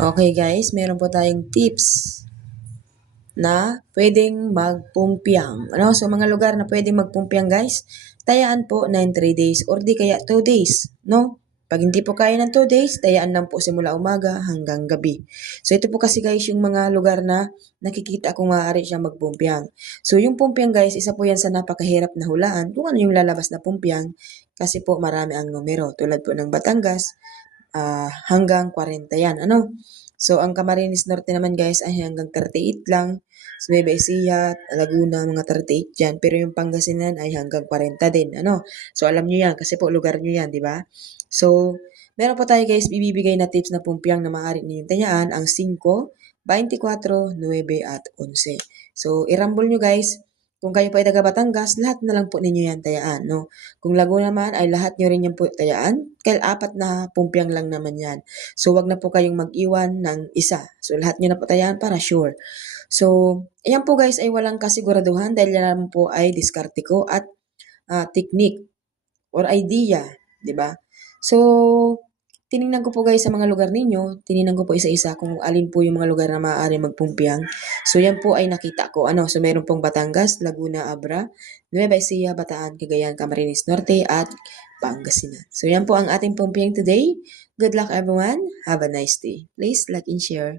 Okay guys, meron po tayong tips na pwedeng magpumpyang. So mga lugar na pwedeng magpumpyang guys, tayaan po ng 3 days or di kaya 2 days, no? Pag hindi po kaya ng 2 days, tayaan lang po simula umaga hanggang gabi. So ito po kasi guys yung mga lugar na nakikita kung maaari siyang magpumpyang. So yung pumpyang guys, isa po yan sa napakahirap na hulaan kung ano yung lalabas na pumpyang kasi po marami ang numero. Tulad po ng Batangas, hanggang 40 yan. So, ang Camarines Norte naman guys ay hanggang 38 lang. Sa Nueva Ecija, Laguna, mga 38 dyan. Pero yung Pangasinan ay hanggang 40 din. So, alam nyo yan kasi po lugar nyo yan, di ba? So, meron po tayo guys bibigay na tips na pumpyang na maaari ninyong tayaan ang 5, 24, 9 at 11. So, irambol nyo guys. Kung kayo po ay taga Batangas, lahat na lang po ninyo yan tayaan, no? Kung Laguna naman ay lahat nyo rin yan po tayaan, kaya 4 na pumpyang lang naman yan. So, wag na po kayong mag-iwan ng isa. So, lahat nyo na po tayaan para sure. So, ayan po guys ay walang kasiguraduhan dahil yan naman po ay diskarte ko at technique or idea, di ba? So, tiningnan ko po guys sa mga lugar ninyo, tiningnan ko po isa-isa kung alin po yung mga lugar na maaari magpumpyang. So, yan po ay nakita ko. So, meron pong Batangas, Laguna, Abra, Nueva Ecija, Bataan, Cagayan, Camarines Norte, at Pangasinan. So, yan po ang ating pumpyang today. Good luck everyone. Have a nice day. Please like and share.